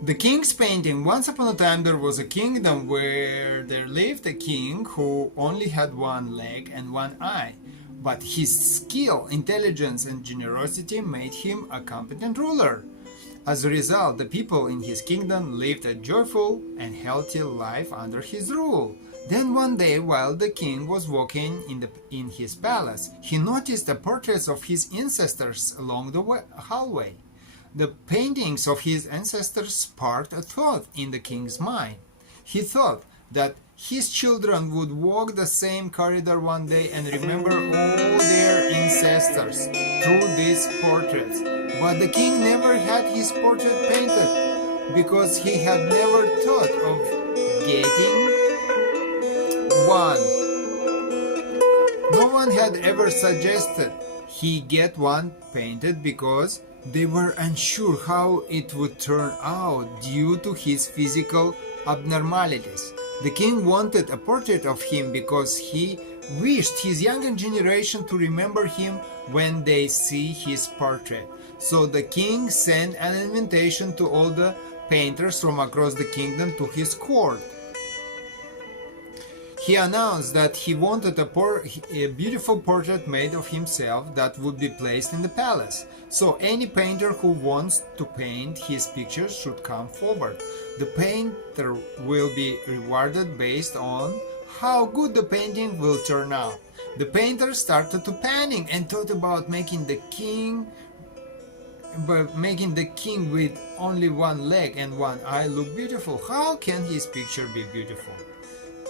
The King's painting. Once upon a time there was a kingdom where there lived a king who only had one leg and one eye. But his skill, intelligence, and generosity made him a competent ruler. As a result, the people in his kingdom lived a joyful and healthy life under his rule. Then one day, while the king was walking in his palace, he noticed the portraits of his ancestors along the hallway. The paintings of his ancestors sparked a thought in the king's mind. He thought that his children would walk the same corridor one day and remember all their ancestors through these portraits. But the king never had his portrait painted because he had never thought of getting one. No one had ever suggested he get one painted because they were unsure how it would turn out due to his physical abnormalities. The king wanted a portrait of him because he wished his younger generation to remember him when they see his portrait. So the king sent an invitation to all the painters from across the kingdom to his court. He announced that he wanted a beautiful portrait made of himself that would be placed in the palace. So any painter who wants to paint his pictures should come forward. The painter will be rewarded based on how good the painting will turn out. The painter started to panic and thought about making the king with only one leg and one eye look beautiful. How can his picture be beautiful?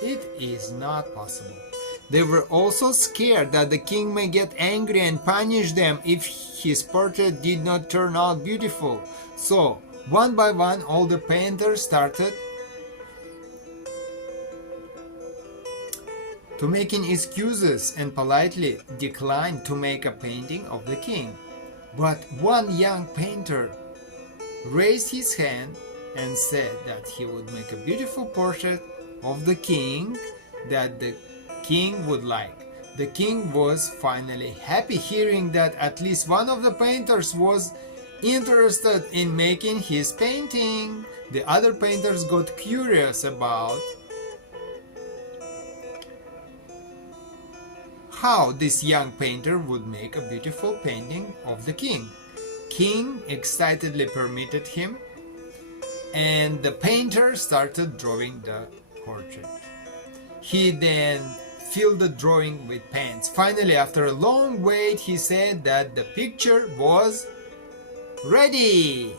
It is not possible. They were also scared that the king may get angry and punish them if his portrait did not turn out beautiful. So, one by one, all the painters started to making excuses and politely declined to make a painting of the king. But one young painter raised his hand and said that he would make a beautiful portrait of the king that the king would like. The king was finally happy hearing that at least one of the painters was interested in making his painting. The other painters got curious about how this young painter would make a beautiful painting of the king. King excitedly permitted him, and the painter started drawing the portrait. He then filled the drawing with pens. Finally, after a long wait, he said that the picture was ready.